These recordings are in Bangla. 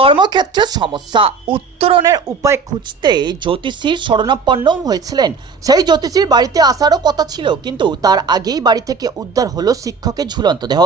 কর্মক্ষেত্রে সমস্যা। উত্তরণের উপায় খুঁজতে জ্যোতিষীর শরণাপন্ন হয়েছিলেন। সেই জ্যোতিষীর বাড়িতে আসারও কথা ছিল, কিন্তু তার আগেই বাড়ি থেকে উদ্ধার হলো শিক্ষকের ঝুলন্ত দেহ।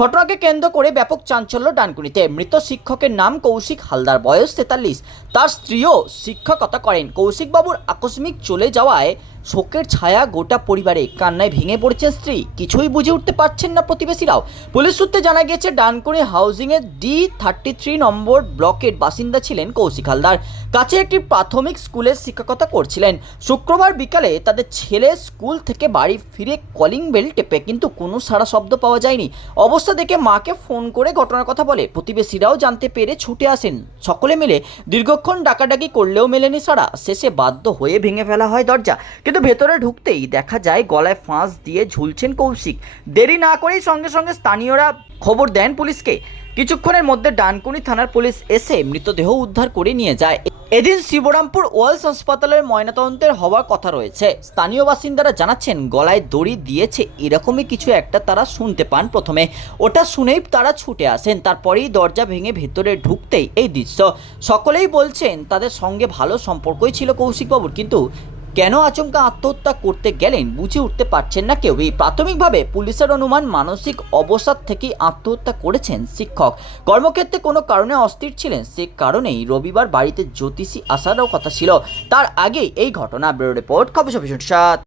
ঘটনাকে কেন্দ্র করে ব্যাপক চাঞ্চল্য ডানকুনিতে। মৃত শিক্ষকের নাম কৌশিক হালদার, বয়স তেতাল্লিশ। তার স্ত্রীও শিক্ষকতা করেন। কৌশিকবাবুর আকস্মিক চলে যাওয়ায় শোকের ছায়া গোটা পরিবারে। কান্নায় ভেঙে পড়েছেন স্ত্রী। কিছুই বুঝে উঠতে পারছেন না প্রতিবেশীরাও। পুলিশ সূত্রে জানা গিয়েছে, ডানকুনি হাউজিংয়ের ডি থার্টি থ্রি নম্বর ব্লকের বাসিন্দা ছিলেন কৌশিক হালদার। কাছে একটি প্রাথমিক স্কুলের শিক্ষকতা করছিলেন। শুক্রবার বিকালে তাদের ছেলে স্কুল থেকে বাড়ি ফিরে কলিং বেল টেপে কিন্তু কোনো সাড়া শব্দ পাওয়া যায়নি। অবস্থা দেখে মাকে ফোন করে ঘটনার কথা বলে। প্রতিবেশীরাও জানতে পেরে ছুটে আসেন। সকলে মিলে দীর্ঘক্ষণ ডাকাডাকি করলেও মেলেনি সারা শেষে বাধ্য হয়ে ভেঙে ফেলা হয় দরজা। কিন্তু ভেতরে ঢুকতেই দেখা যায় গলায় ফাঁস দিয়ে ঝুলছেন কৌশিক। দেরি না করেই সঙ্গে সঙ্গে স্থানীয়রা খবর দেন পুলিশকে। কিছুক্ষণের মধ্যে ডানকুনি থানার পুলিশ এসে মৃতদেহ উদ্ধার করে নিয়ে যায়। এদিন শিবরামপুর ওয়ালস হাসপাতালের ময়নাতদন্তের হওয়ার কথা রয়েছে। স্থানীয় বাসিন্দারা জানাচ্ছেন, গলায় দড়ি দিয়েছে, এরকমই কিছু একটা তারা শুনতে পান প্রথমে। ওটা শুনেই তারা ছুটে আসেন, তারপরেই দরজা ভেঙে ভেতরে ঢুকতেই এই দৃশ্য। সকলেই বলছেন, তাদের সঙ্গে ভালো সম্পর্কই ছিল কৌশিকবাবুর, কিন্তু কেন আচমকা আত্মহত্যা করতে গেলেন বুঝে উঠতে পারছেন না কেউই। প্রাথমিকভাবে পুলিশের অনুমান মানসিক অবসাদ থেকেই আত্মহত্যা করেছেন শিক্ষক। কর্মক্ষেত্রে কোনো কারণে অস্থির ছিলেন সে কারণেই রবিবার বাড়িতে জ্যোতিষী আসারও কথা ছিল। তার আগে এই ঘটনা ব্যুরো রিপোর্ট, খবর সাত।